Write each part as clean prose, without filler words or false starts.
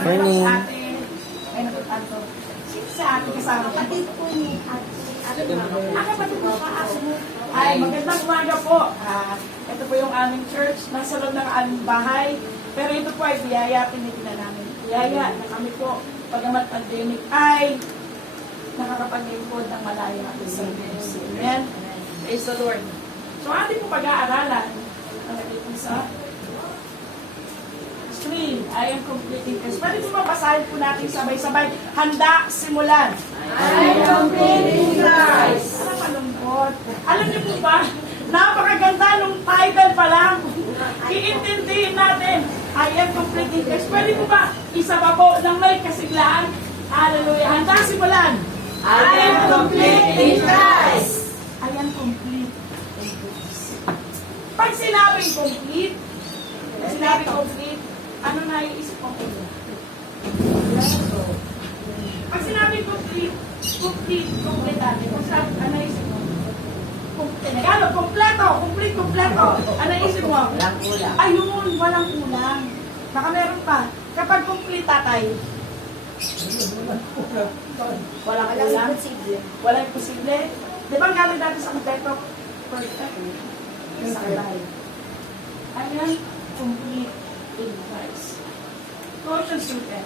Morning. Ate, ay natutato. Si ate kasama. Kapatid po ni Ate Mama. Kapatid mo pa ako. Ay, magandang umaga po. Ito po yung aming church. Nasa loob ng aming bahay. Pero ito po ay biyaya, pinigila namin. Biyaya na kami po, pagamat pandemic, ay nakakapaglingkod ng malaya sa Diyos. Amen? Praise the Lord. So, ating po pag-aaralan, ito sa screen, I am completing this. Pwede po mabasahin po natin sabay-sabay. Handa, simulan. I am completing Christ. Parang malungkot. Alam niyo po ba, napakaganda nung title pa lang. Iintindihin natin, I am completing Christ. Pwede po ba, isa pa po ng may kasiglaan? Hallelujah. Handa, simulan. I am complete in Christ. I am complete in Christ. Pag sinabing complete, ano naiisip ko po? Pag sinabing complete natin. Kung sabi, ano naisip mo? Tagalog, kompleto. Ano naisip mo? Walang kulang. Ayun, walang kulang. Baka meron pa. Kapag complete tatay, walang kulang. Walang imposible. Di ba galing natin sa kompleto? Perfect. Sa kalay. Ayan, complete in Christ. Colossians 2:10.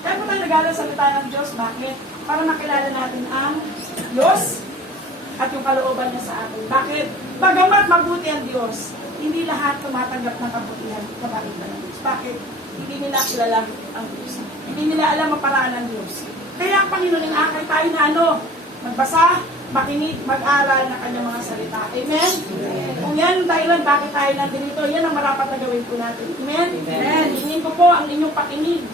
Kaya po tayo nag-aaral sa salita ng Diyos. Bakit? Para makilala natin ang Diyos at yung kalooban niya sa atin. Bakit? Bagamat mabuti ang Diyos, hindi lahat tumatanggap ng kabutihan, kabaitan ng Diyos. Bakit? Hindi nila kilala ang Diyos. Hindi nila alam ang paraan ng Diyos. Kaya ang Panginoon ang akay tayo na magbasa, makinig, mag-aral ng kanyang mga salita. Amen? Kung yan ang dahilan, bakit tayo nandito, yan ang marapat na gawin po natin. Amen? Amen. Hingin ko po ang inyong pakinig.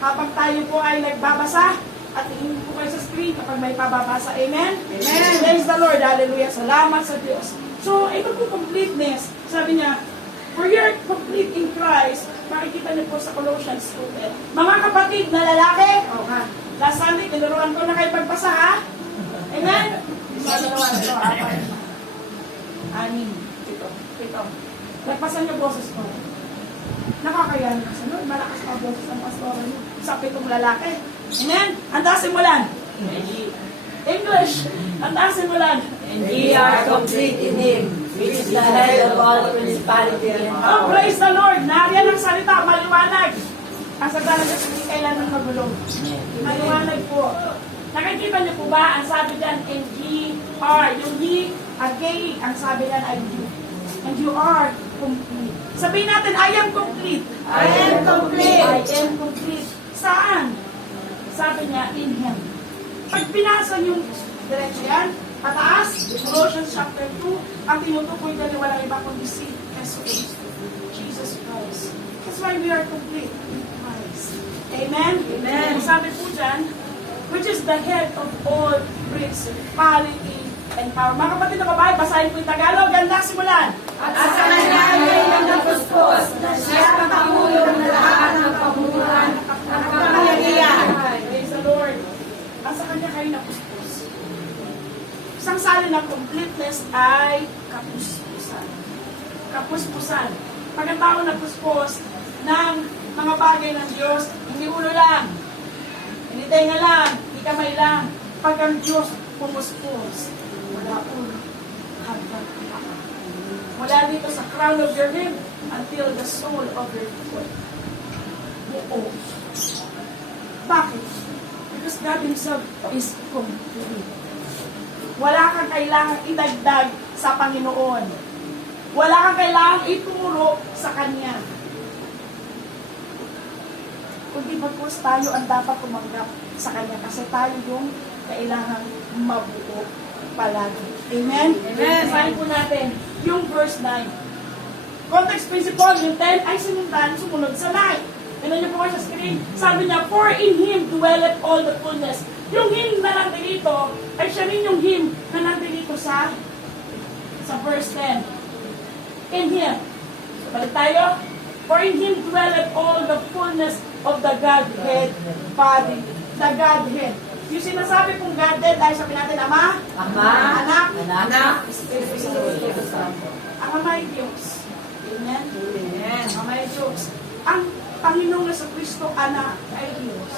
Habang tayo po ay nagbabasa, at hingin po kayo sa screen kapag may pababasa. Amen? Amen. Praise the Lord. Hallelujah. Salamat sa Diyos. So, ito po completeness. Sabi niya, for you're complete in Christ, makikita niyo po sa Colossians 2:10. Mga kapatid na lalaki, last Sunday, tinuruan ko na kayo pagbasa, ha? Amen? Ito, apat. 6, 7. Nagpasan niyo boses ko. Nakakayan na sa Lord. Malakas pa boses ang pastora niyo. Sa 7 lalaki. Amen? Handa simulan. English. Handa simulan. And ye are complete in Him, which is the head of all principality and Oh, power. praise the Lord. Nariyan ang salita. Maliwanag. Ang salita ng Diyos hindi kailangan magulong. Maliwanag po. Nakikita niyo po ba? Ang sabi dyan, and ye are. Yung ye, again, ang sabi dyan ay you. And you are complete. Sabihin natin, I am complete. I am complete. I am complete. Saan? Sabi niya, in Him. Pag pinasa yung diretso yan, pataas, Colossians chapter 2, ang tinutukoy dyan walang iba kundi si Jesus Christ. That's why we are complete in Christ. Amen? Amen. Sabi po dyan, which is the head of all principality and power. Mga kapatid na babae, basahin po yung Tagalog. Ganda, simulan. At sa kanya ay nagpuspos na siya ang pangulo ng lahat ng pamunuan at kapangyarihan. Praise the Lord. At sa kanya kayo napuspos. Isang sali ng completeness ay kapuspusan. Kapuspusan. Pag ang tao napuspos ng mga bagay ng Diyos, hindi ulo lang, hindi tenga lang, hindi kamay lang. Pag ang Diyos pumuspos, wala ulo hanggang paa. Mula dito sa crown of your head until the sole of your foot. Buo. Bakit? Because God Himself is complete. Wala kang kailangang idagdag sa Panginoon. Wala kang kailangang ituro sa Kanya. Kundi bagkus tayo ang dapat tumanggap sa Kanya kasi tayo yung kailangang mabuo palagi. Amen? Amen. Sabihin po natin yung verse 9. Context principle, yung 10 ay sumunod sa 9. Tignan niyo po kayo sa screen. Sabi niya, for in Him dwelleth all the fullness. Yung Him na nandito, ay siya rin yung Him na nandito sa verse 10. In Him. So, balik tayo. For in Him dwelleth all the fullness of the Godhead body. The Godhead. Yung sinasabi kong Godhead ay sabi natin, Ama, Anak, Espiritu Santo. Ang Ama ay Diyos. Amen? Ang Ama ay Diyos. Ang Panginoong Jesucristo, anak ay Diyos.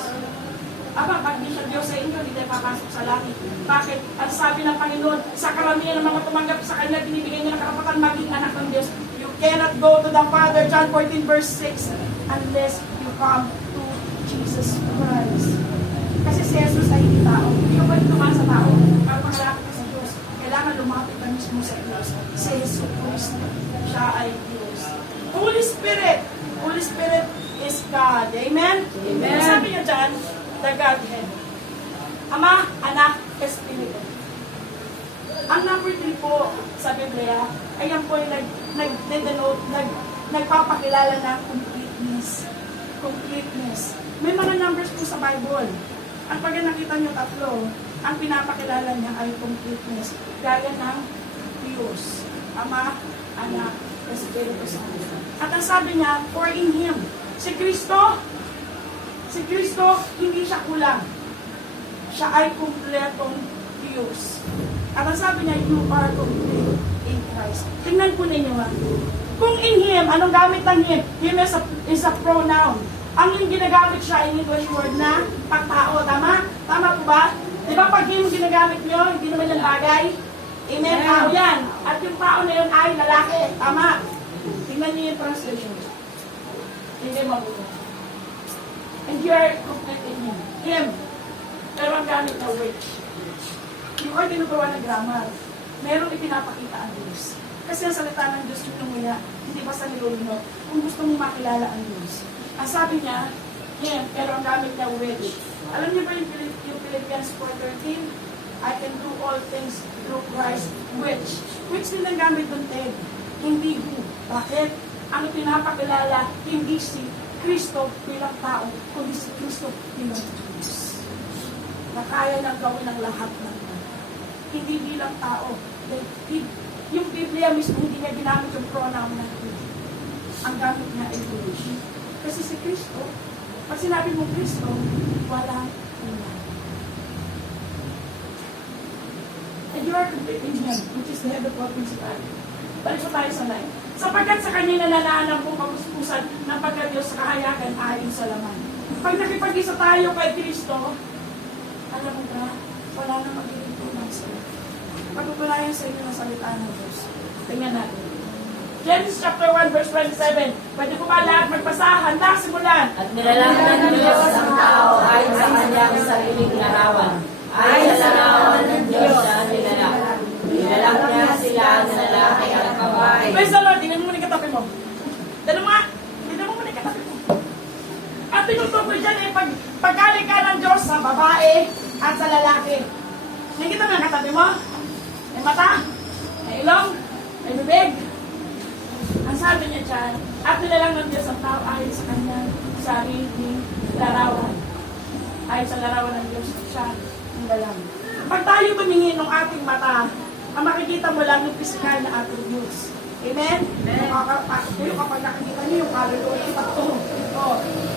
Aba, pag di siya Diyos sa inyo, hindi tayo papasok sa langit. Bakit? Ang sabi ng Panginoon, sa karamihan ng mga tumanggap sa Kanya, binibigyan niya ng karapatan maging anak ng Diyos. You cannot go to the Father, John 14 verse 6, unless you come to Jesus Christ. Kasi si Jesus ay hindi tao. Hindi ka pwede tumaan sa tao para makalapit ka sa Diyos. Kailangan lumapit ka mismo sa Diyos. Si Jesus Christ, siya ay Diyos. Holy Spirit. Holy Spirit is God. Amen? Amen. Sabi niya dyan, the Godhead. Ama, Anak, Espiritu. Ang number 3 po sa Biblia, ay yan po yung nagpapakilala ng completeness. Completeness. May mga numbers po sa Bible. Ang pag nakita niyo 3, ang pinapakilala niya ay completeness. Gaya ng Diyos. Ama, Anak, Espiritu Santo. At ang sabi niya, for in Him, si Kristo, hindi siya kulang. Siya ay kumpletong Diyos. At ang sabi niya, you are complete in Christ. Tingnan po ninyo ha. Kung in Him, anong gamit ng Him? Him is a pronoun. Ang yung ginagamit siya in English word na pagtao. Tama? Tama po ba? Di ba pag Him ginagamit nyo, hindi naman yung bagay? Amen? Tao yan. At yung tao na yun ay lalaki. Tama? Tingnan niyo yung translation. Hindi mabuti. And you are complete in Him. Him. Pero ang gamit na which. Yung ay tinugawa ng grammar. Merong ipinapakita ang Diyos. Kasi ang salita ng Diyos yung nunguya, hindi basta nilulunod. Kung gusto mong makilala ang Diyos. Ang sabi niya, Him, pero ang gamit niya which. Alam niyo ba yung Philippians 4:13? I can do all things through Christ, which din ang gamit ng Ted. Hindi who. Bakit? Ang pinapakilala, hindi si Kristo bilang tao, kundi si Kristo bilang Diyos. Na kaya nang gawin ang lahat ng mga. Hindi bilang tao. Yung Biblia mismo, hindi niya ginamit yung pronoun na He. Ang gamit niya ay Diyos. Kasi si Kristo, pag sinabi mo Kristo, walang kulang. And you are complete in Him, which is the head of all principality. Balik po tayo sa 9. Sapagkat sa Kanya nalalaan ang buong kapuspusan ng pagka-Diyos sa kahayagan ayon sa laman. Pag nakipag-isa tayo kay Kristo, alam mo ba, wala na magiging tulang sa'yo. Pagpupunayan sa inyo ng salita ng Diyos. Tingnan natin. Genesis chapter 1 verse 27. Pwede po ba lahat magbasa? Handa, simulan. At nilalanggan ng Diyos ang tao ayon sa kanyang sariling larawan. Ayon sa larawan ng Diyos na nilala. Nilalang niya sila ng lalaki at babae. Praise the Lord. Tingnan mo muna yung katabi mo. Tingnan mo nga. Tingnan mo muna yung katabi mo. At tinutukoy dyan pagkali ka ng Diyos sa babae at sa lalaki. Nakikita mo yung katabi mo? May mata, may ilong, may bibig. Ang sabi niya dyan, at nilalang ng Diyos ang tao ayon sa kanyang sariling larawan. Ayon sa larawan ng Diyos, siya ang lalang. Pag tayo tumingin ng ating mata, ang makikita mo lang yung physical na ating Diyos. Amen? Kayo kapag nakikita niyo yung kaluluwa ng tato.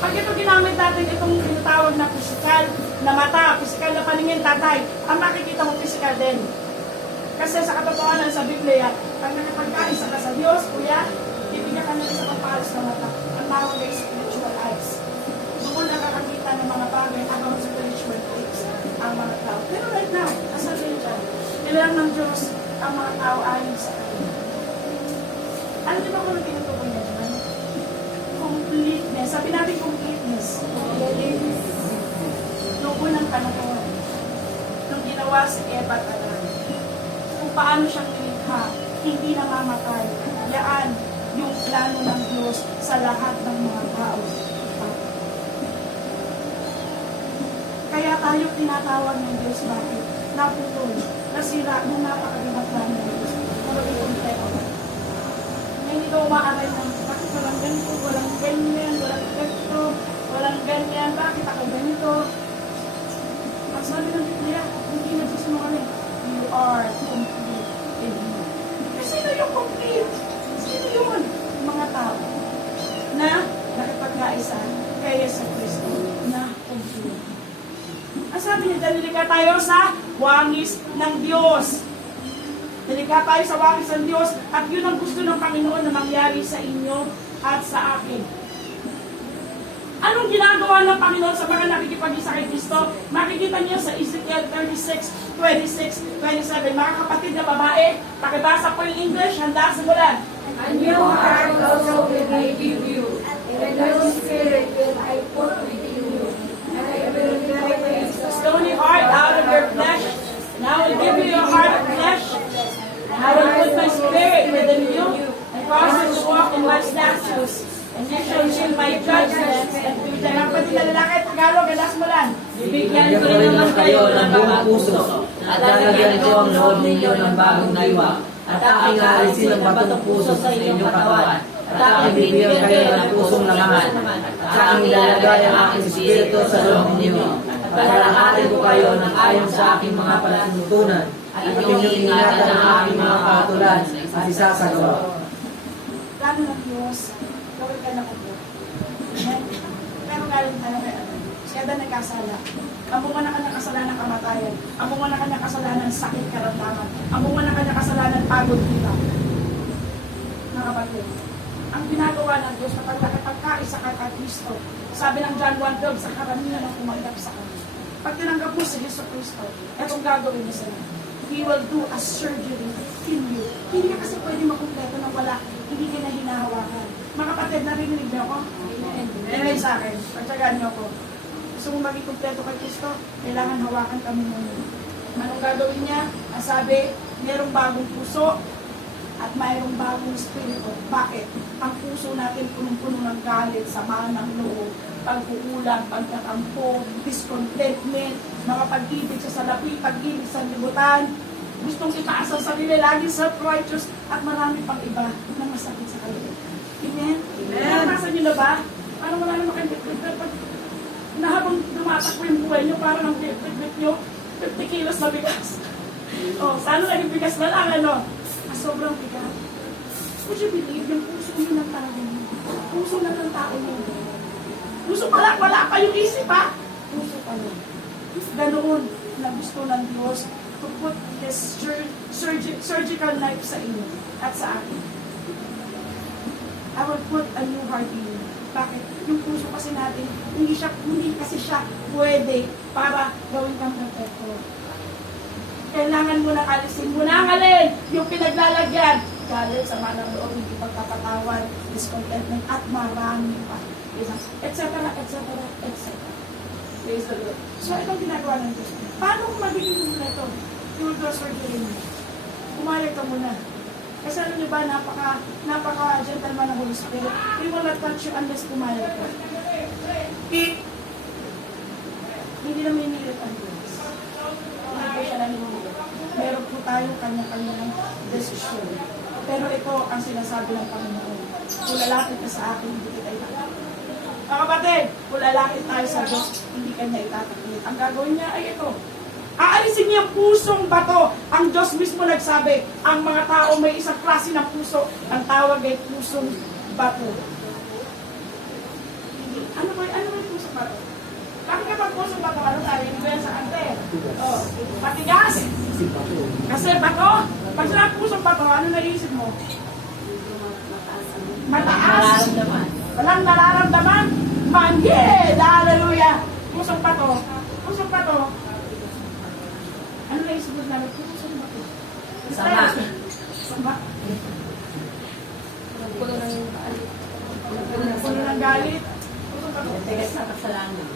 Pag ito ginamit natin itong tinatawag na physical na mata, physical na paningin, tatay, ang makikita mo physical din. Kasi sa katotohanan sa Biblia, pag nakipagkaisa ka sa Diyos, kuya, bibigyan ka ng isang pampalos na mata. Ang tawag ay spiritual eyes. Doon nakakakita ng mga bagay habang spiritual things ang mga tao. Pero right now, nasa dyan, nilang ng Diyos ang mga tao ayon sa Kanya. Alam niyo ba kung ano tinutukoy niya dyan? Completeness. Sabi natin completeness. Noong unang panahon, nung ginawa si Eva at Adan, kung paano siyang nilikha, hindi namamatay. Yaan yung plano ng Diyos sa lahat ng mga tao. Kaya tayo tinatawag ng Diyos bakit? Naputol, nasira yung napakagandang plano ng Diyos. Pero ikumpleto. Hindi ka umaaray ng bakit walang ganito, walang ganyan, walang ganito, walang ganyan, bakit ako ganito? Ang sabi ng Biblia, hindi na Diyos mo kami. You are complete in Him. Sino yung complete? Sino yun? Mga tao na nakipagkaisa kaya sa Kristo na complete. Ang sabi niya, dalilikha tayo sa wangis ng Diyos. Dalilikha tayo sa wangis ng Diyos at yun ang gusto ng Panginoon na mangyari sa inyo at sa akin. Anong ginagawa ng Panginoon sa mga nakikipag-isa kay Kristo? Makikita niyo sa Ezekiel 36, 26, 27. Mga kapatid na babae, pakibasa po yung English, handa sa bulan. A new heart also will I give you, and a new spirit will I put within you, and I will remove The stony heart out of your flesh, and I will give you a heart of flesh, and I will put my spirit within you, and cause you to walk in my statutes, and you shall shield my judgments, and do the kapatid na lalaki, Tagalog, handa sa bulan. Bibigyan ko rin naman kayo ng bagong puso, at lalagyan ko ang loob ninyo ng bagong diwa, at aking aalisin ang batong puso sa inyong katawan, at aking bibigyan kayo ng pusong lamahan, at aking ilalagay ang aking espiritu sa loob ninyo, at palalahanin ko kayo ng ayon sa aking mga palatuntunan, at inyong ingatan ang aking mga kautulan, at isasagawa. Plano ng Diyos, gawin ka na ko po. Pero galing tayo kay Adan. Si Adan nagkasala. Amungan na kanyang kasalanan kamatayan. Amungan na kanyang kasalanan sakit karamdaman. Amungan na kanyang kasalanan pagod kita. Mga kapatid, ang ginagawa ng Diyos na pagkakaisa ka kay Kristo, sabi ng John 1:12, sa karamihan ang kumanggap sa Kanya. Pag tinanggap mo si Yesu Kristo, etong gagawin niya sa'yo. He will do a surgery in you. Hindi ka kasi pwede makumpleto nang wala, hindi ka na hinahawakan. Mga kapatid, narinig niyo ako? Amen sa akin. Pagtsagaan niyo ako. Gusto mong maging kumpleto kay Kristo, kailangan hawakan kami muna. Anong gagawin niya? Ang sabi, mayroong bagong puso at mayroong bagong espiritu. Bakit? Ang puso natin punong-puno ng galit, sama ng loob, pagkukulang, pagkatampo, discontentment, mga pag-ibig sa salapi, pag-ibig sa libutan, gustong itaas ang sarili, lagi self-righteous, at marami pang iba na masakit sa kayo. Amen? Naranasan niyo na ba? Parang wala naman kayo na habang tumatakbo yung buhay niyo, parang ang bit niyo, 50 kilos na bigas. Sana naging bigas na lang, ano? Sobrang bigat. Would you believe, yung puso niyo ng tao niyo? Puso na ng tao niyo. Puso pala, wala pa yung isip, ha? Puso pala. Ganoon na gusto ng Diyos to put His surgical knife sa inyo at sa akin. I will put a new heart in you. Bakit? Yung puso kasi natin, hindi kasi siya pwede para gawin kang perfecto. Kailangan mo nang alisin mo na ang alin, yung pinaglalagyan. Galit, sama ng loob, hindi pagkakatawan, discontentment, at marami pa. Etc. Praise the Lord. So, itong ginagawa ng Diyos. Paano kung magiging kumpleto? You will do surgery mo. Kumalit ka muna. Kasi alam niyo ba, napaka-gentleman ng Holy Spirit. He will not touch you unless kumalit ka. Hindi na minilit ang Diyos. Hindi po siya naninilit. Meron po tayong kanya-kanyang desisyon. Pero ito ang sinasabi ng Panginoon. Kung lalapit ka sa akin, hindi kita itataklit. Mga kapatid, kung lalapit tayo sa Diyos, hindi kanya itataklit. Ang gagawin niya ay ito. Aalisin niya ang pusong bato. Ang Diyos mismo nagsabi, ang mga tao may isang klase ng puso. Ang tawag ay pusong bato. Ano ba yung pusong bato? Bakit kapag pusong bato, ano tayo? Hindi ba yan sa kante? Matigas. Kasi bato, pag sila pusong bato, ano naisip mo? Mataas. Walang nararamdaman. Manhid! Hallelujah! Pusong bato. Pusong bato. Ano na isipod namin? Pusong bato. Sama. Sama. Puno ng galit. Pusong bato. Tigas sa kasalanan.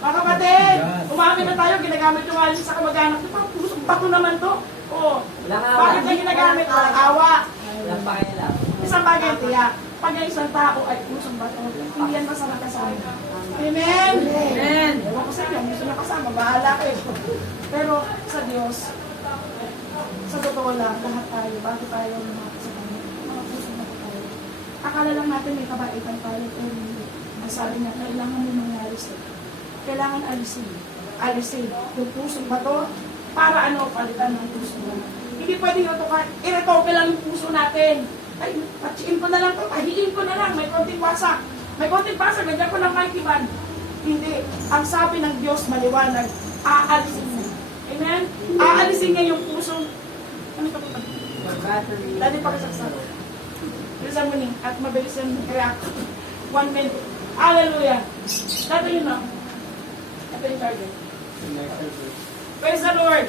Mga kapatid, umami na tayo, ginagamit yung alis sa kamag-anak. Ito, pusong bato naman to. Oo. Bakit na ginagamit? Walang awa. Walang pakialam. Isang bagay, tiyak. Pag ang isang tao ay pusong bato, hindi yan masama kasama. Amen? Amen. Ewan ko sa inyo, gusto na kasama, bahala kayo. Pero sa Diyos, sa totoo lang, lahat tayo, bago tayo lumapit sa Kanya, mga pusong bato tayo. Akala lang natin may kabaitan tayo, pero hindi. Ang sabi niya, kailangan mo mangyari sa'yo. Kailangan alisin. Alisin. Yung pusong bato, para ano, palitan ng pusong bato. Hindi pwedeng i-retoke lang yung puso natin. Ay, patsiin ko na lang to, pahiin ko na lang, may konting wasak. May konting wasak, ganyan ko lang makikiban. Hindi. Ang sabi ng Diyos maliwanag, aalisin niya. Amen? Aalisin niya yung pusong, ano ito po? Dali pa kasaksak. Bilisan mo ni, at mabilis yung react. 1 minute. Hallelujah. Ito yun, no? Ito yung charger. Praise the Lord.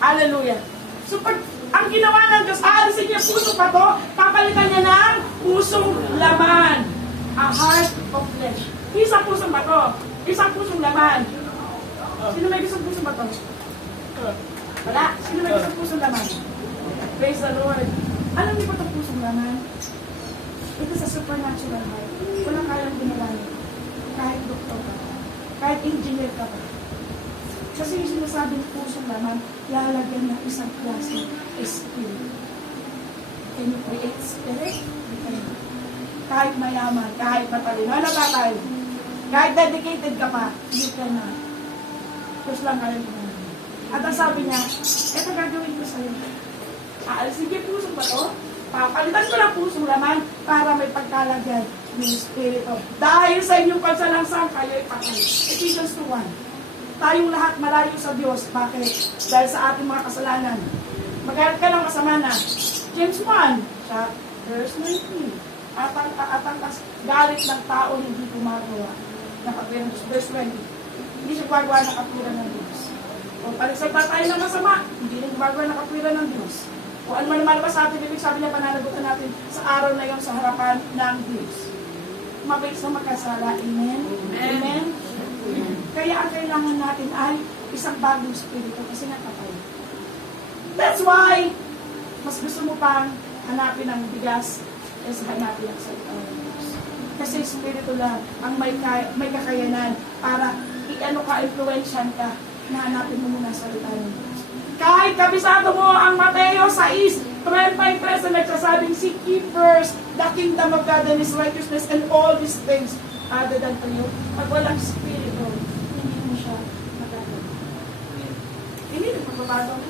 Hallelujah. So, pag ang ginawa ng Diyos, aalisin niya puso pa to, papalitan niya ng pusong laman. A heart of flesh. Isang pusong ba to? Isang pusong laman. Sino may isang pusong ba to? Wala. Sino may isang pusong laman? Praise the Lord. Alam niyo ba itong pusong laman? Ito sa supernatural heart. Walang kayang ginawa niyo. Kahit doktor ka. Kahit engineer ka pa. Kasi yung sinasabing pusong laman, lalagyan ng isang klase spirit. Can you create spirit? Kahit mayaman, kahit matalino, ano tatay? Kahit dedicated ka pa, you cannot. Diyos lang ka rin. At ang sabi niya, eto gagawin ko sa'yo. Aalisin yung pusong ba to? Papalitan ko ng pusong laman para may pagkalagyan ng Espiritu. Dahil sa inyong pagsalangsang, kayo'y patay. Ephesians 2:1. Tayong lahat malayo sa Diyos. Bakit? Dahil sa ating mga kasalanan. Magharap ka ng masama na. James 1, verse 19. Atang galit ng tao hindi gumagawa ng kapira ng Diyos. Verse 20. Hindi siya gumagawa ng kapira ng Diyos. Kung palisalita tayo ng masama, hindi rin gumagawa ng kapira ng Diyos. Kung ano man naman sa atin, ibig sabi niya, pananagutan natin sa araw na yun sa harapan ng Diyos. Mabilis na magkasala. Amen? Amen? Kaya ang kailangan natin ay isang bagong spirito kasi nakapay. That's why, mas gusto mo pang hanapin ang bigas kaysa hanapin ang salita ng Diyos. Kasi spirito lang ang may kakayanan para i-ano ka, influensyan ka na hanapin mo muna ang salita ng Diyos. Kahit kabisado mo ang Mateo 6:33 na nagsasabing, seek ye first the kingdom of God and His righteousness and all these things other than to you. Pag walang spirito, hindi mo siya magagawa. Hindi na pagbabago mo.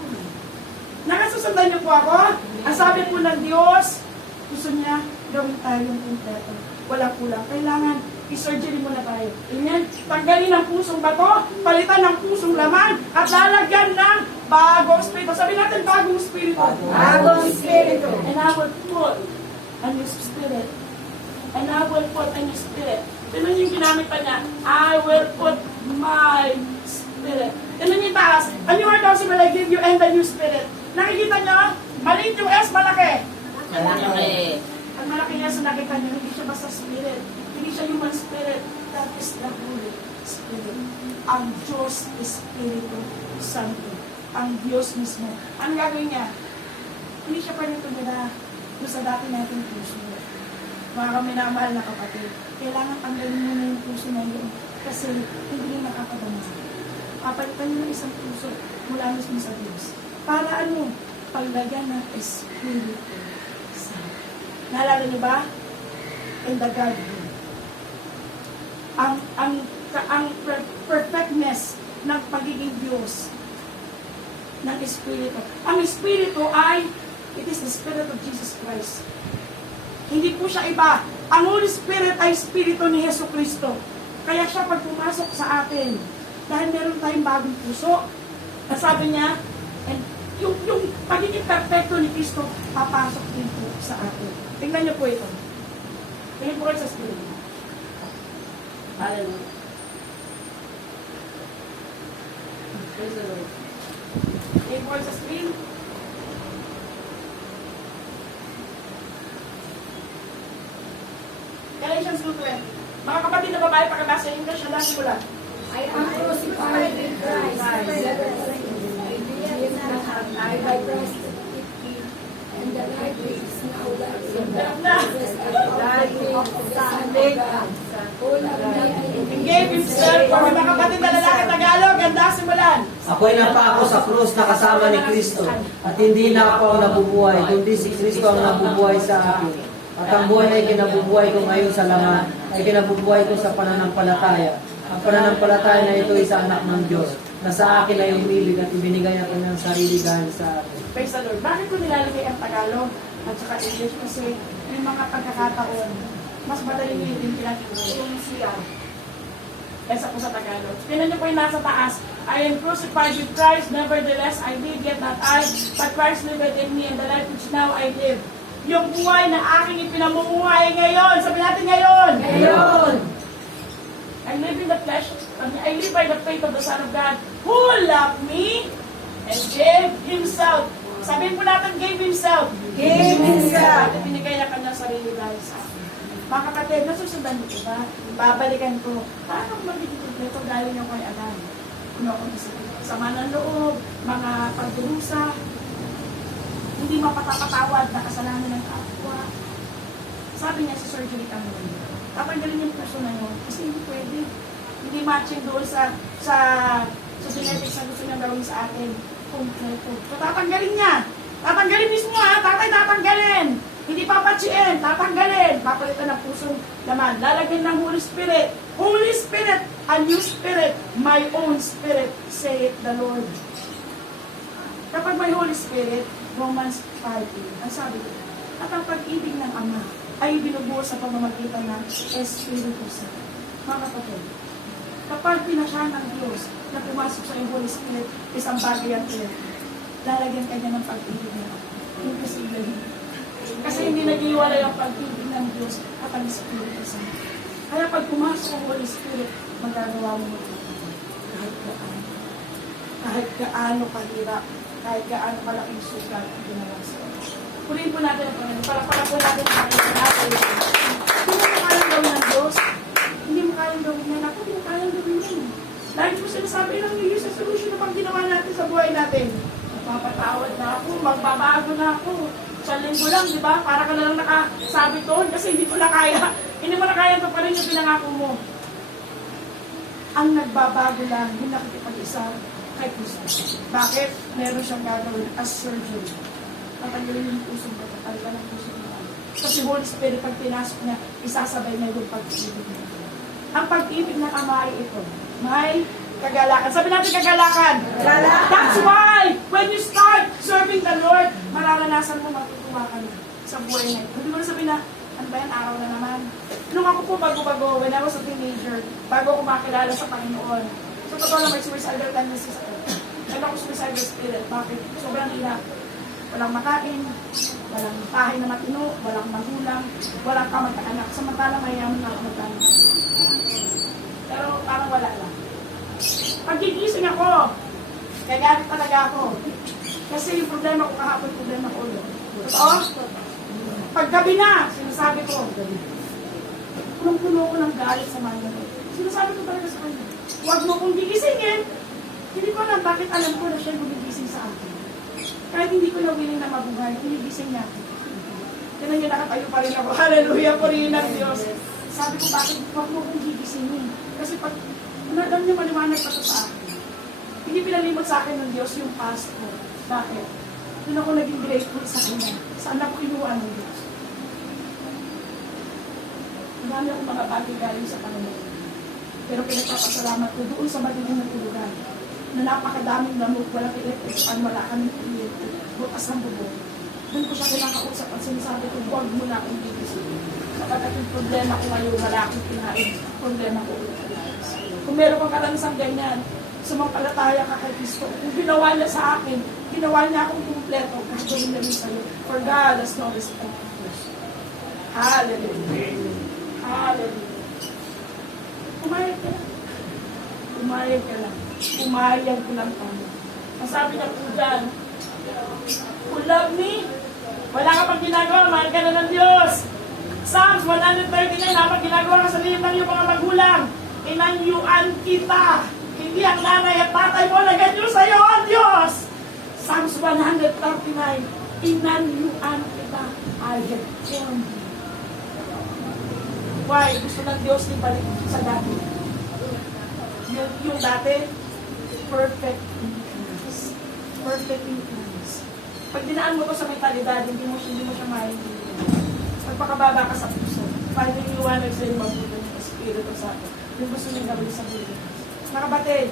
Nakasusundan niyo po ako? Ang sabi po ng Diyos, gusto niya gawin tayo ng kompleto. Walang kulang. Kailangan i-surgery muna tayo. Amen? Tanggalin ang pusong bato, palitan ng pusong laman, at lalagyan ng bagong spirito. Sabi natin, bagong spirito. Bagong spirito. And I will put a new spirit. And I will put a new spirit. Tignan yung ginamit pa niya. I will put my spirit. Tignan yung taas. A new heart also will I give you and the new spirit. Nakikita niyo? Maliit yung S, malaki. Malaki. Ang malaki niya sa nakita niyo, hindi siya basta spirit. Hindi siya human spirit. That is the Holy Spirit. Ang Diyos Espiritu Santo. Ang Diyos mismo. Ano gagawin niya? Hindi siya pwede tumira doon sa dati natin puso. Mga kami na mahal na kapatid, kailangan tanggalin mo na yung puso na yun kasi hindi yung nakakadama. Kapalitan niyo ng isang puso mula mismo sa Diyos. Para ano? Paglagyan ng Espiritu Santo. Naalala niyo ba? In the garden. Ang perfectness ng pagiging Diyos ng Espiritu. Ang Espiritu ay, it is the Spirit of Jesus Christ. Hindi po siya iba. Ang Holy Spirit ay Espiritu ni Jesu Cristo. Kaya siya pag pumasok sa atin, dahil meron tayong bagong puso, at sabi niya, and yung pagiging perfecto ni Cristo, papasok din po sa atin. Tingnan niyo po ito. Tingnan po kayo sa Spirit. Hallelujah. Praise the Lord. Tingnan po kayo sa screen. Galatians 2:20. Mga kapatid na babae, pakabasa yung English, handa simula. I am crucified with Christ. I live not I by Christ and the life is now left in the life of the Son of God. He gave himself for mga kapatid na lalaki Tagalog, handa simulan. Ako'y napako sa krus na kasama ni Kristo, at hindi na ako ang nabubuhay, kundi si Kristo ang nabubuhay sa akin. At ang buhay ay kinabubuhay ko ngayon sa laman, ay kinabubuhay ko sa pananampalataya. Ang pananampalataya na ito ay sa anak ng Diyos, na sa akin ay umilig at ibinigay ang kanyang sarili dahil sa akin. Praise the Lord. Bakit ko nilalagay ang Tagalog at saka English? Kasi may mga pagkakataon, mas madali nyo yung pinag-yung siya. Kaysa po sa Tagalog. Tingnan nyo po yung nasa taas. I am crucified with Christ, nevertheless I live, yet not I, but Christ liveth in me, and the life which now I live. Yung buhay na aking ipinamumuhay ngayon. Sabi natin ngayon. Ngayon. I live in the flesh, I live by the faith of the Son of God, who loved me and gave Himself. Sabihin po natin, gave Himself. Gave Himself. At binigay na kanyang sarili dahil sa akin. Mga kapatid, nasusundan niyo ba? Babalikan ko. Paano magiging kompleto dahil niyo kay Adan? Ano akong isipin? Sama ng loob, mga pagdurusa, hindi mapatapatawad na kasalanan ng kapwa. Sabi niya sa surgery kami, tatanggalin yung puso na yun kasi hindi pwede. Hindi matching doon sa genetics na gusto niya gawin sa atin. Kompleto. So tatanggalin niya. Tatanggalin mismo ha. Tatay, tatanggalin. Hindi papatsiin. Tatanggalin. Papalitan ng pusong laman. Lalagyan ng Holy Spirit. Holy Spirit, a new spirit, my own spirit, saith the Lord. Kapag may Holy Spirit, Romans 5, ang sabi ko, at ang pag-ibig ng Ama ay binubuhos sa pamamagitan ng Espiritu Santo. Mga kapatid, kapag pinasya ng Diyos na pumasok sa iyong Holy Spirit, isang bagay ang prayer, lalagyan ka niya ng pag-ibig ng Ama. Imposible. Kasi hindi nag-iwalay ang pag-ibig ng Diyos at ang Espiritu Santo. Kaya pag pumasok ang Holy Spirit, magagawa mo ito kahit gaano. Kahit gaano kahirap, kahit gaano kalaking sugat ang ginawa sa iyo. Purihin po natin ang Panginoon. Para po natin ang Panginoon. Kung mo kayang gawin ng Diyos, hindi mo kayang gawin yan. Ako, hindi mo kayang gawin yan. Lagi po sinasabi ng New Year's resolution na pag ginawa natin sa buhay natin. Magpapatawad na ako, magbabago na ako. Sa linggo lang, di ba? Para ka na lang nakasabi doon kasi hindi ko na kaya. Hindi mo na kaya ito pa rin yung pinangako mo. Ang nagbabago lang, yung nakikipag-isa kay Kristo. Bakit? Meron siyang gagawin as surgery. Tatanggalin yung puso mo, tatanggalin ang puso mo. Kasi Holy Spirit, pag pinasok niya, isasabay na yung pag-ibig niya. Ang pag-ibig ng Ama ay ito. May kagalakan. Sabi natin kagalakan. Kagalakan. That's why, when you start serving the Lord, mararanasan mo matutuwa ka na sa buhay na ito. Hindi mo na sabihin na, ano ba yan, araw na naman. Nung ako po bago-bago, when I was a teenager, bago ako makilala sa Panginoon, so totoo lang may suicidal tendencies ako. Meron ako suicidal spirit. Bakit? Sobrang hirap. Walang makain, walang bahay na matino, walang magulang, walang kamag-anak. Samantala mayaman na kamag-anak. Pero parang wala lang. Paggigising ako, gagalit talaga ako. Kasi yung problema ko kahapon, problema ko ulit. Totoo? Paggabi na, sinasabi ko, punong-puno ko ng galit sa mga gabi. Sinasabi ko talaga sa kanya, huwag mo kong gigisingin. Hindi ko alam bakit alam ko na siya gumigising sa akin. Kahit hindi ko na willing na mabuhay, ginigising niya ako. Kaya niya nakatayo pa rin ako. Hallelujah, purihin ng Diyos. Sabi ko, bakit huwag mo kong gigisingin? Kasi pag alam niya maliwanag pa ito sa akin. Hindi pinalimot sa akin ng Diyos yung past ko. Bakit? Doon ako naging grateful sa Kanya. Saan ako kinuha ng Diyos? Marami akong mga bagay galing sa Panginoon. Pero pinagpapasalamat ko doon sa madilim na tulugan na napakadaming lamok, walang electric, wala kaming electric, butas ng bubong. Doon ko siya kinakausap at sinasabi ko, huwag mo na akong gigising. Kapag yung problema ko ngayon, wala akong kinain. Problema ko ulit. Kung meron kang karansang ganyan, sumampalataya ka kay Kristo. Kung ginawa niya sa akin, ginawa niya akong kumpleto, gagawin na rin sa'yo. For God has no respect of person. Hallelujah. Hallelujah. Pumayag ka lang. Pumayag ka lang. Pumayag ko lang tayo. Ang sabi niya po dyan, who love me, wala ka pang ginagawa, mahal ka na ng Diyos. Psalms 139, dapat ginagawa ka sa liit ng iyong mga magulang. Inanyuan kita. Hindi ang nanay at tatay mo na ganyan sa iyo, ang Diyos. Psalms 139, inanyuan kita. I have formed you. Why? Gusto ng Diyos ni balik sa dati. Yung dati, perfect in Christ. Perfect in Christ. Pag dinaan mo to sa mentalidad, hindi mo siya maintindihan. Magpakababa ka sa puso. Paano iniwanag sa iyo mabuti ng Espiritu Santo? Yung gusto niyang gawin sa buhay. Mga kapatid,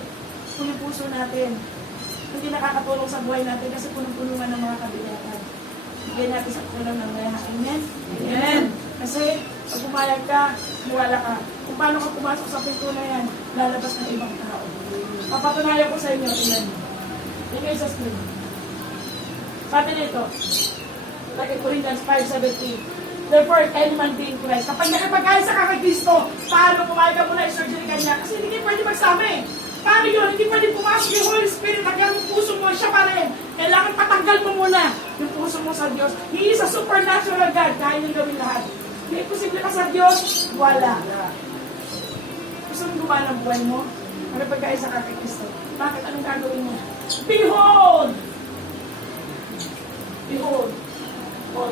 kung yung puso natin, hindi nakakatulong sa buhay natin kasi punong-punungan ng mga kabilatan. Bigyan natin sa tulong ng mga. Amen? Amen! Kasi, pag pumayag ka, niwala ka. Kung paano ka pumasok sa pinto na yan, lalabas ng ibang tao. Papatunayan ko sa inyo, ilan. Ikaw sa screen. Sabi nito, like Corinthians 5:17, Therefore, any man be in Christ. Kapag nakipag-ayos ka kay Kristo, paano pumayag ka muna i-surgery ka niya? Kasi hindi kayo pwede magsama eh. Paano yun? Hindi pwede pumasok yung Holy Spirit. Hanggang yung puso mo, siya pa rin. Kailangan patanggal mo muna yung puso mo sa Diyos. He is a supernatural God. Kaya niyang gawin lahat. May posible ka sa Diyos? Wala. Gusto mo gumana ng buhay mo? Nakipag-ayos ka kay Kristo. Bakit? Anong gagawin mo? Behold! Behold! Oh,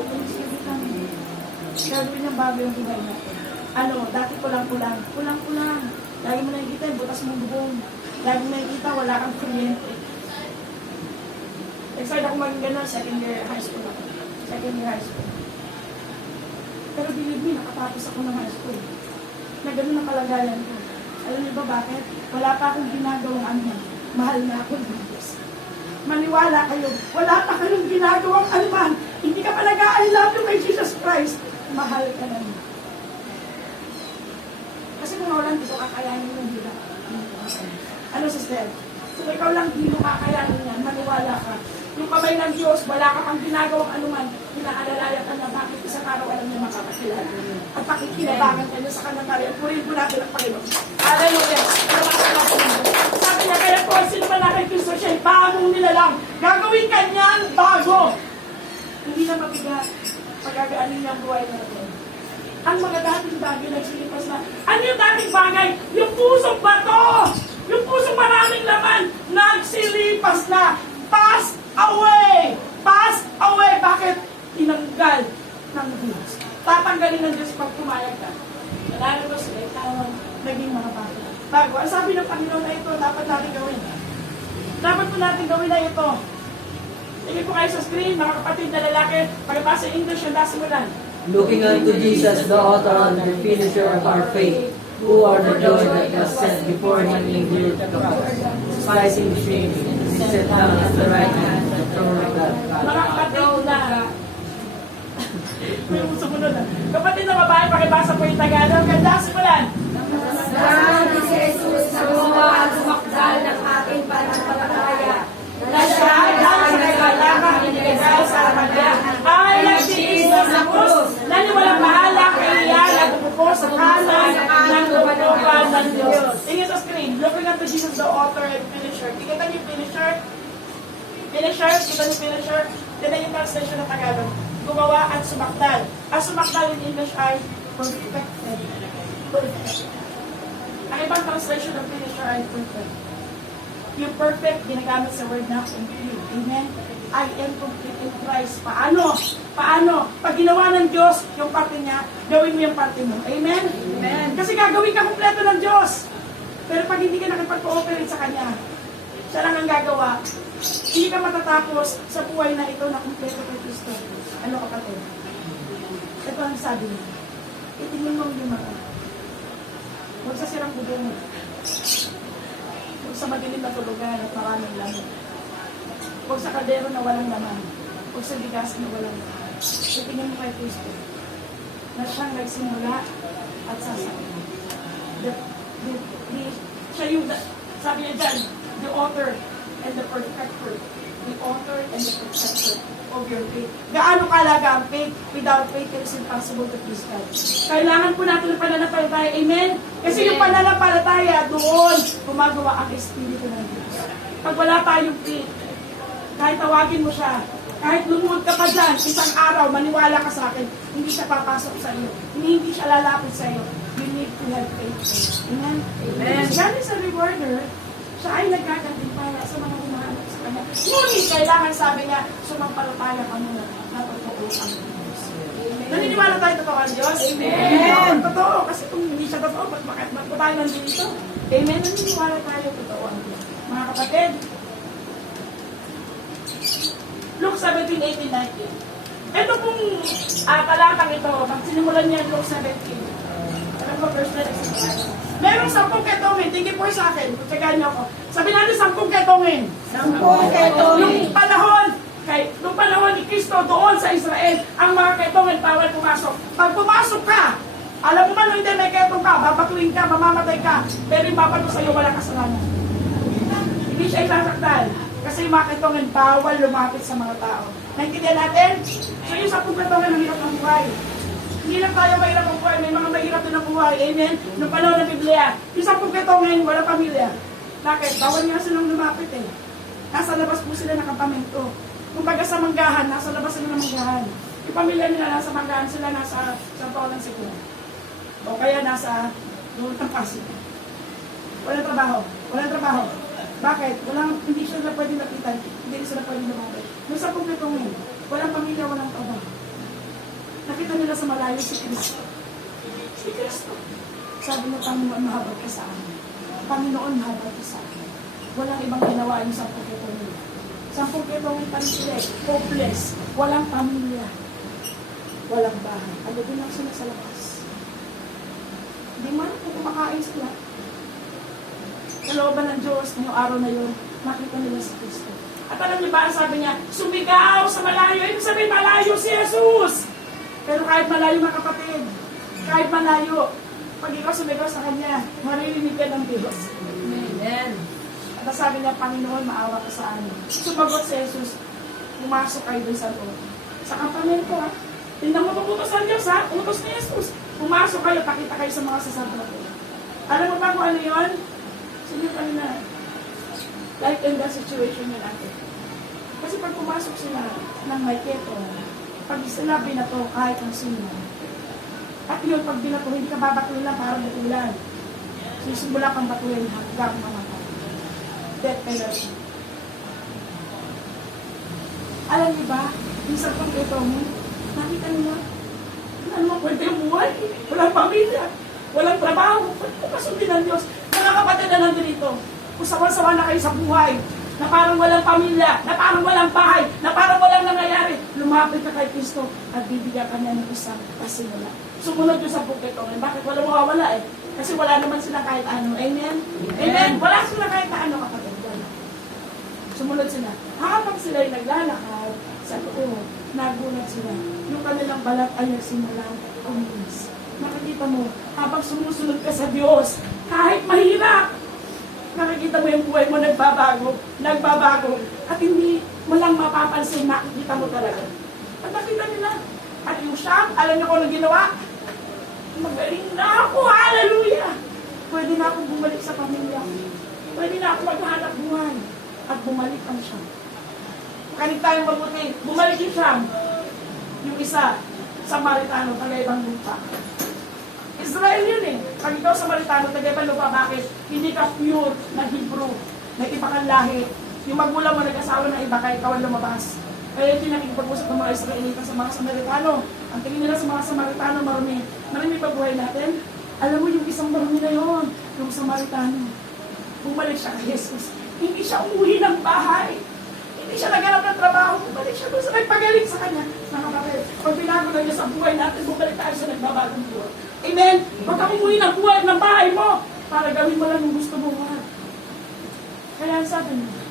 gagawin niyang bago yung buhay natin. Ano, dati kulang-kulang. Kulang-kulang. Lagi mo nakikita yung butas mong bubong. Lagi mo nakikita, wala kang kuryente. Excited ako maging gano'n, second year high school ako. Second year high school. Pero believe me, nakatapos ako ng high school. Na gano'n ang kalagayan ko. Alam niyo ba bakit? Wala pa akong ginagawang ano. Mahal na ako ng Diyos. Maniwala kayo, wala pa kayong ginagawang alman. Hindi ka pa nag-I love you kay Jesus Christ. Mahal ka na niya. Kasi kung walang dito, kakayanin mo nila. Ano sister? Kung ikaw lang dito kakayanin yan, maniwala ka. Yung kamay ng Diyos, wala ka pang ginagawang anuman, inaalalayan ka na bakit isang araw alam niya makakakilala. At pakikinabangan ka niya sa kanyang karya. Purin po natin ang Panginoon. Hallelujah. Sabi niya, kaya po, sino man na kay Kristo siya, bagong nila lang. Gagawin ka niyan bago. Hindi na mabigat. Pagagaanin niya ang buhay natin. Ang mga dating bagay nagsilipas na. Ano yung dating bagay? Yung pusong bato! Yung pusong maraming laman, nagsilipas na. Pass away! Pass away! Bakit? Tinanggal ng Diyos. Tatanggalin ng Diyos pag pumayag ka. Nalala ko sila, tawag, naging mga bago. Bago. Ang sabi ng Panginoon na ito, dapat natin gawin. Dapat po natin gawin na ito. Sige po kayo sa screen, mga kapatid na lalaki, pagkabasa English yung nasimulan. Looking unto Jesus, the author and the finisher of our faith, who are the joy that was set before him in glory to come, despising the shame, and set down at the right hand of the throne of God. Mga kapatid na, may sumunod na. Kapatid na babae, pakibasa po yung Tagalog. Ganda, simulan. Salamat ni Jesus sa gumawa at sumakdal ng ating pananampalataya. Na siya ay dahil sa kailangan inilagay sa kanya ay nagtiis sa krus. Naniwalang mahala kay iyan at umupo sa kanan ng lumupan ng Diyos. Tingin sa screen, looking unto Jesus the author and finisher. Tingnan niyo yung finisher. Finisher, kita niyo finisher. Tingnan yung translation ng Tagalog. Gumawa at sumakdal. Ang sumakdal in English ay perfected. Perfect. Ang ibang translation ng finisher ay perfect. Yung perfect, ginagamit sa word na complete. Amen? I am complete in Christ. Paano? Paano? Pag ginawa ng Diyos, yung parte niya, gawin mo yung parte mo. Amen? Amen. Kasi gagawin ka kompleto ng Diyos. Pero pag hindi ka nakipag-cooperate sa Kanya, siya lang ang gagawa. Hindi ka matatapos sa buhay na ito na kompleto kay Kristo. Ano kapatid? Ito ang sabi niya. Itingin mo yung mata. Huwag sa sirang budo mo. Huwag sa madilim na tulugan at maraming laman. Huwag sa kaldero na walang laman. Huwag sa bigas na walang laman. Itingin mo kay Kristo na siyang nagsimula at sasabi. Siya yung, sabi niya dyan, the author and the perfecter. The author and the perfecter of your faith. Gaano kalaga ang faith? Without faith, it is impossible to please God. Kailangan po natin ng pananampalataya. Amen? Kasi yung pananampalataya, doon gumagawa ang Espiritu ng Diyos. Pag wala tayong faith, kahit tawagin mo siya, kahit lumuhod ka pa dyan, isang araw, maniwala ka sa akin, hindi siya papasok sa iyo. Hindi siya lalapit sa iyo. You need to have faith. Amen? Amen. God is a rewarder. Siya ay nagkakantimpala sa mga humahanap sa Kanya. Ngunit kailangan, sabi niya, sumampalataya ka muna na totoo ang Diyos. Naniniwala tayo totoo ang Diyos? Amen. Totoo. Kasi kung hindi siya totoo, bakit tayo nandito? Amen. Naniniwala tayo totoo ang Diyos. Mga kapatid, Luke 17:18-19. Ito pong talatang ito, pag sinimulan niya Luke 17. Ano ba verse 9? Merong 10 ketongin. Tingin po sa akin. Pagkagaan niyo ako. Sabi natin 10 ketongin. 10 ketongin. Nung panahon ni Kristo doon sa Israel, ang mga ketongin bawal pumasok. Pag pumasok ka, alam mo man hindi may ketong ka, babatuin ka, mamamatay ka, pero yung babato sa iyo wala kasalanan. Hindi siya itasakdal. Kasi yung mga ketongin bawal lumapit sa mga tao. Naintindihan natin? So yung 10 ketongin ang hirap ng buhay. Hindi lang tayo mahirap ang buhay, may mga mahirap din ang buhay. Amen? Nung panahon ng Biblia, yung 10 ngayon, wala pamilya. Bakit? Bawal nga silang lumapit eh. Nasa labas po sila nakampamento. Kumbaga sa manggahan, nasa labas sila ng manggahan. Yung pamilya nila nasa manggahan, sila nasa San Paulo ng Siguro. O kaya nasa doon ng Pasig. Walang trabaho. Walang trabaho. Bakit? Hindi sila pwede lapitan. Hindi sila pwede lumapit. Nung 10 ngayon, walang pamilya, walang trabaho. Nakita nila sa malayo si Kristo. Si Kristo. Sabi niya, Panginoon, mahabag ka sa amin. Panginoon, mahabag ka sa amin. Walang ibang ginawa yung 10 ketong. 10 ketong pa rin sila. Hopeless. Walang pamilya. Walang bahay. Ano din lang sila sa labas. Hindi man kung kumakain sila. Sa looban ng Diyos, ngayong araw na yun, makita nila si Kristo. At alam niyo ba, sabi niya, sumigaw sa malayo. Ibig sabihin, malayo si Jesus. Pero kahit malayo mga kapatid, kahit malayo, pag ikaw sumigaw sa Kanya, maririnig ka ng Diyos. Amen. At sabi niya, Panginoon, maawa ka sa amin. Sumagot si Jesus, pumasok kayo doon sa loob. Sa kampamento ha, tingnan mo paputos ang Diyos ha, utos ni Jesus. Pumasok kayo, pakita kayo sa mga sasadote. Alam mo ba kung ano yun? Sige pa na, like in the situation yun natin. Kasi pag pumasok sila ng may keto, pag sinabi na to kahit ang sino, at yun, pag binato, hindi ka babatuin lang para batulan. Sisimula kang batuin hanggang mamatay. Death penalty. Alam niyo ba, yung 10 keto mo, nakita niyo na, ano mo, pwede yung buhay, walang pamilya, walang trabaho, pwede mo kasundin ng Diyos. Mga kapatid na nandito, kung sawa-sawa na kayo sa buhay, na parang walang pamilya, na parang walang bahay, na parang walang nangyayari, lumapit ka kay Kristo at bibigyan ka niya ng isang pasimula. Sumunod yung 10 ketong. Bakit? Walang mawawala eh. Kasi wala naman sila kahit ano. Amen? Amen? Wala sila kahit ano, kapatid. Wala. Sumunod sila. Habang sila'y naglalakad sa loob, nagulat sila. Yung kanilang balat ay nagsimulang uminis. Nakikita mo, habang sumusunod ka sa Diyos, kahit mahirap, nakikita mo yung buhay mo nagbabago, at hindi mo lang mapapansin, nakikita mo talaga. At nakita nila, at yung Siyam, alam niyo kung anong ginawa? Magaling na ako, hallelujah! Pwede na akong bumalik sa pamilya. Pwede na ako maghanap buhay. At bumalik ang Siyam. Kanig tayong mabuti, bumalik yung Siyam. Yung isa, Samaritano, taga-ibang lupa. Israel yun eh. Pag ikaw Samaritano, taga-ibang lupa, bakit? Hindi ka pure na Hebrew, na iba kang lahi. Yung magulang mo nag-asawa ng iba, kaya ikaw ang lumabas. Kaya ito yung nakikipag-usap ng mga Israelita sa mga Samaritano. Ang tingin nila sa mga Samaritano, marami pa buhay natin. Alam mo, yung isang marami na yun, yung Samaritano. Bumalik siya kay Jesus. Hindi siya umuwi ng bahay. Hindi siya naghanap ng trabaho. Bumalik siya doon sa nagpagaling sa kanya. Mga kapatid, pag binago na niya sa buhay natin, bumalik tayo sa nagbabagong buhay. Amen? Huwag kang umuwi ng buhay ng bahay mo para gawin mo lang yung gusto mo. Kaya sabi niya,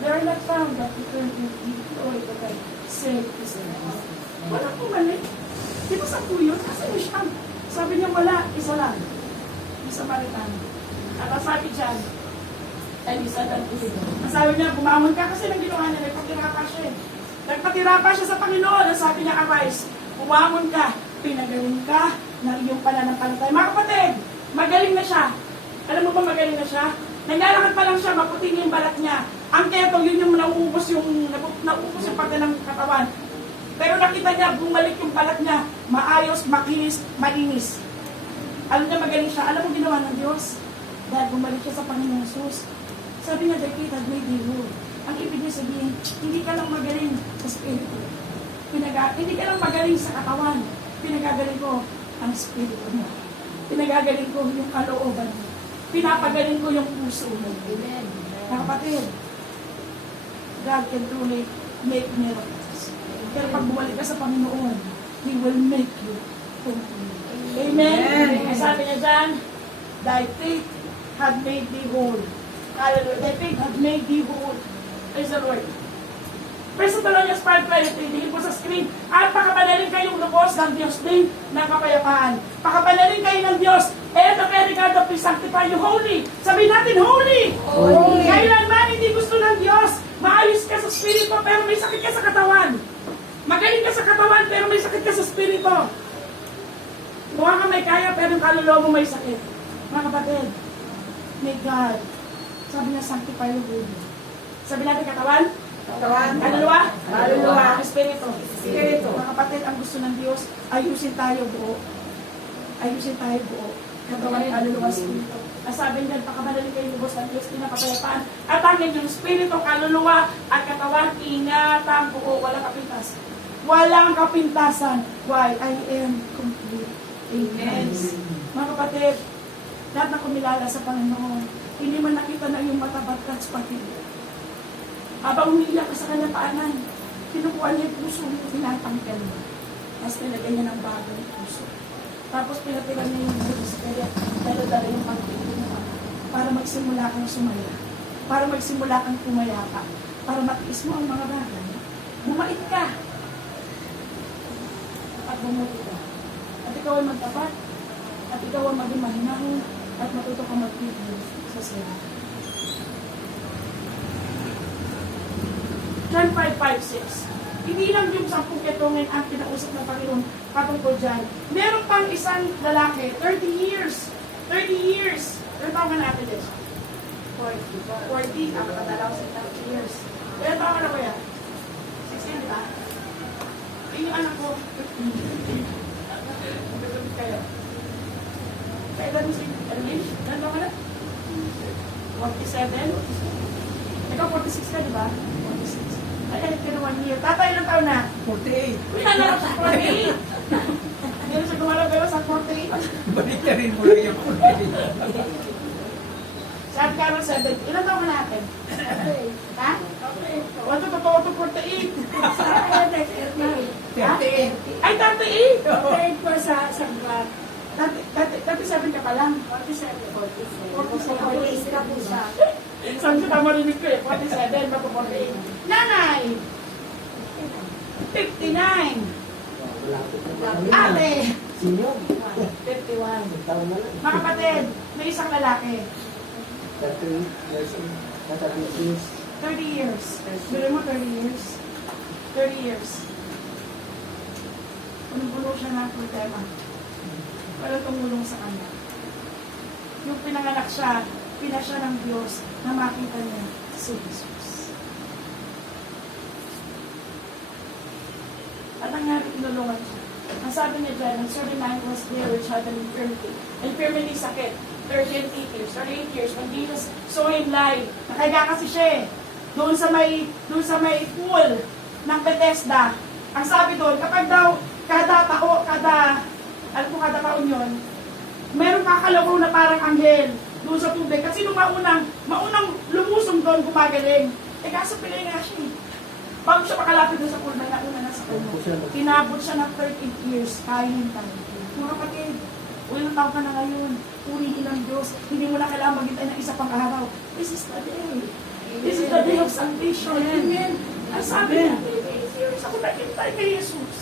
they are not found that return to deploy the right save Israel. Walang bumalik. Di ba sa yun? Kasi yung Siyam. Sabi niya wala, isa lang. Yung Samaritano. At sabi dyan, ay isa lang ito. Sabi niya, bumamon ka kasi nang ginawa niya, nagpatira pa siya eh. Nagpatira pa siya sa Panginoon. At sabi niya, arise, bumamon ka, pinagaling ka ng iyong pananampalataya. Mga kapatid, magaling na siya. Alam mo ba magaling na siya? Naglalakad pa lang siya, maputing yung balat niya. Ang keto, yun yung nauubos yung pati ng katawan. Pero nakita niya, bumalik yung balat niya, maayos, makinis, malinis. Alam niya, magaling siya. Alam mo ginawa ng Diyos? Dahil bumalik siya sa Panginoon Jesus. Sabi niya, the kid had made me whole. Ang ibig niya sabihin, hindi ka lang magaling sa spirito. Hindi ka lang magaling sa katawan. Pinagagaling ko ang spirito mo. Pinagagaling ko yung kalooban mo. Pinapagaling ko yung puso mo. Amen. Mga kapatid, God can truly make miracles. Pero pag bumalik ka sa Panginoon, He will make you complete. Amen? Amen. Sabi niya dyan, thy faith had made thee whole. Hallelujah. Thy faith had made thee whole. Praise the Lord. 1 Thessalonians 5:23, tingin po sa screen. At pakapanalin kayong lubos ng Diyos din ng kapayapaan. Pakapanalin kayo ng Diyos. Eto kaya Ricardo, please sanctify you holy. Sabihin natin, holy! Holy! Kailanman hindi gusto ng Diyos. Maayos ka sa spirito pero may sakit ka sa katawan. Magaling ka sa katawan pero may sakit ka sa spirito. Mukha ka may kaya, pero yung kaluluwa mo may sakit. Mga kapatid, may God. Sabi niya, sanctify your body. Sabi natin katawan? Katawan. Kaluluwa? Kaluluwa. Espiritu. Espiritu. Mga kapatid, ang gusto ng Diyos, ayusin tayo buo. Ayusin tayo buo. Katawan, kaluluwa, espiritu. Ang sabi niya, pakamadali kayo lubos ng Diyos, pinapapayapaan. At ang inyong espiritu, kaluluwa, at katawan, ingatan buo, walang kapintasan. Walang kapintasan. Why? I am complete. Amen. Mga kapatid, lahat na kumilala sa Panginoon, hindi man nakita na yung matabat ka sa pagkili. Habang umiiyak ka sa kanyang paanan, kinukuha niya yung puso mo, tinatanggal mo. Tapos nilagay niya ng bagong puso. Tapos pinatiran niya yung Holy Spirit, dala-dala yung pagkili mo para magsimula kang sumaya, para magsimula kang pumayapa, para matiis mo ang mga bagay. Bumait ka. At bumuti ka. At ikaw ay magtapat. At ikaw ay maging mahinahon. At matuto kang magpipil sa sila. John 5:5-6. Hindi lang yung 10 ketongin ang kinausap ng Panginoon patungkol dyan. Meron pang isang lalaki, 30 years. 30 years. Ilan taon ka natin din? 40. Ang matadalaw sa 30 years. Ilan taon ka na kuya? 16, di ba? Yung anak ko, 15. Kayo. Kailan mo si Erwin? Ilan taon ka na? 47? Ikaw 46 ka, di ba? 46. Ay, ka na 1 year. Tatay, ilang taon na? 48. Uy, nalarap sa 48. Hindi na siya gumalaw pero sa 48. Balik ka rin mo lang yung 48. Sabi ka ng 7. Ilan taon ka natin? Ha? Wato totoo to 48. Ay, 38! 38 po sa Sagbat. 37 ka pa lang. 47. 47. 48 ka po siya. Saan ko tama rinig ko eh? 47, bato 48. Nanay! 59. Ate! Sino? 51. Taon na lang. Mga kapatid, may isang lalaki. 38 years old. 38 years. 30 years. Bilo mo 30 years? 30 years. Punong-puno siya ng problema. Walang tumulong sa kanya. Yung pinanganak siya, pinasya ng Diyos na makita niya si Jesus. At nangyari, tinulungan siya. Ang sabi niya dyan, ang 39 was there which had an infirmity. Infirmity, sakit. 38 years. 38 years. When Jesus saw him lie, nakahiga kasi siya eh. Doon sa may pool ng Bethesda. Ang sabi doon, kapag daw, kada taon yun, meron kakalabaw na parang anghel doon sa tubig. Kasi nung maunang lumusong doon, gumagaling. Eh kaso pilay nga siya eh. Bago siya makalapit doon sa pool, may nauna na sa kanya. Tinabot siya ng 13 years, kainin tayo. Mga kapatid, ilang taon ka na ngayon, purihin ang Diyos, hindi mo na kailangan maghintay ng isa pang araw. This is the day. This is the day of salvation. Amen. Ang sabi niya, 38 years ako naghintay kay Jesus.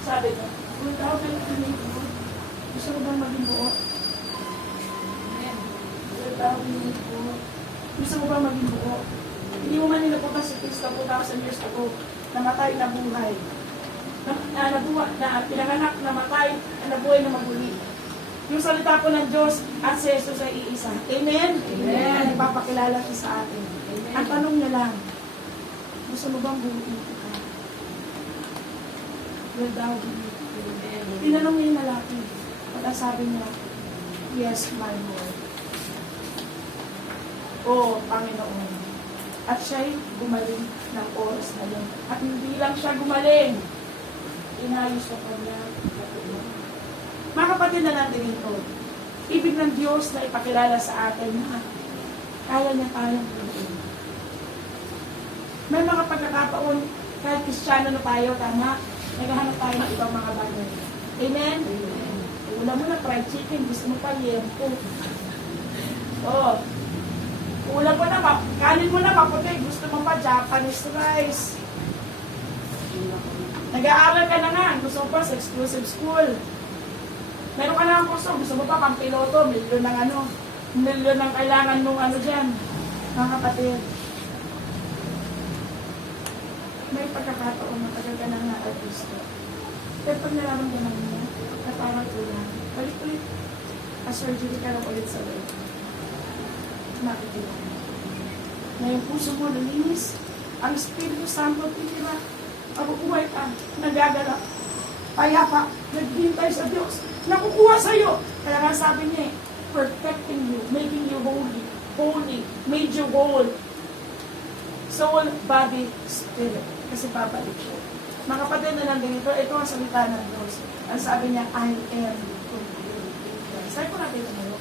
Sabi ko, kung tao ka nakinig mo, gusto mo bang maging buo? Kung tao ka nakinig mo, gusto mo bang maging buo? Hindi mo man nilaputan si Kristo 2,000 years ago, namatay na buhay. Na pinanganak, namatay, na nabuhay na maguli. Yung salita po ng Diyos at si Jesus ay iisa. Amen? Amen. Nagpapakilala siya sa atin. Amen. Ang tanong niya lang, gusto mo bang buuin ka? Will thou believe? Tinanong niya yung lalaki. At ang sabi niya, yes, my Lord. O, Panginoon. At siya'y gumaling ng oras na yun. At hindi lang siya gumaling. Inayos na pa niya. Mga kapatid na natin ito, ibig ng Diyos na ipakilala sa atin na kaya niya tayong buuin. May mga pagkakataon, kahit Kristiyano na tayo, tama, naghahanap tayo ng ibang mga bagay. Amen? Ulam mo na fried chicken, gusto mo pa yempo. Oo. Ulam mo na, kanin mo na maputi, gusto mo pa Japanese rice. Nag-aaral ka na nga, gusto mo pa sa exclusive school. Meron ka na ang kurso, gusto mo pa pang piloto, milyon ng kailangan mong ano dyan. Mga kapatid. May pagkakataon na tagal ka na nga at gusto. Pero pag nararamdaman niya, na parang kulang, balik ulit. Surgery ka lang ulit sa loob. Makikita mo. Na yung puso mo nalinis, ang Espiritu Santo titira, mabubuhay ka, nagagalak, payapa, naghihintay sa Diyos, nakukuha sa iyo. Kaya nga sabi niya perfecting you, making you holy, made you whole. Soul, body, spirit. Kasi babalik siya. Mga kapatid na nandito, ito ang salita ng Diyos. Ang sabi niya, I am. Sabi ko natin ito.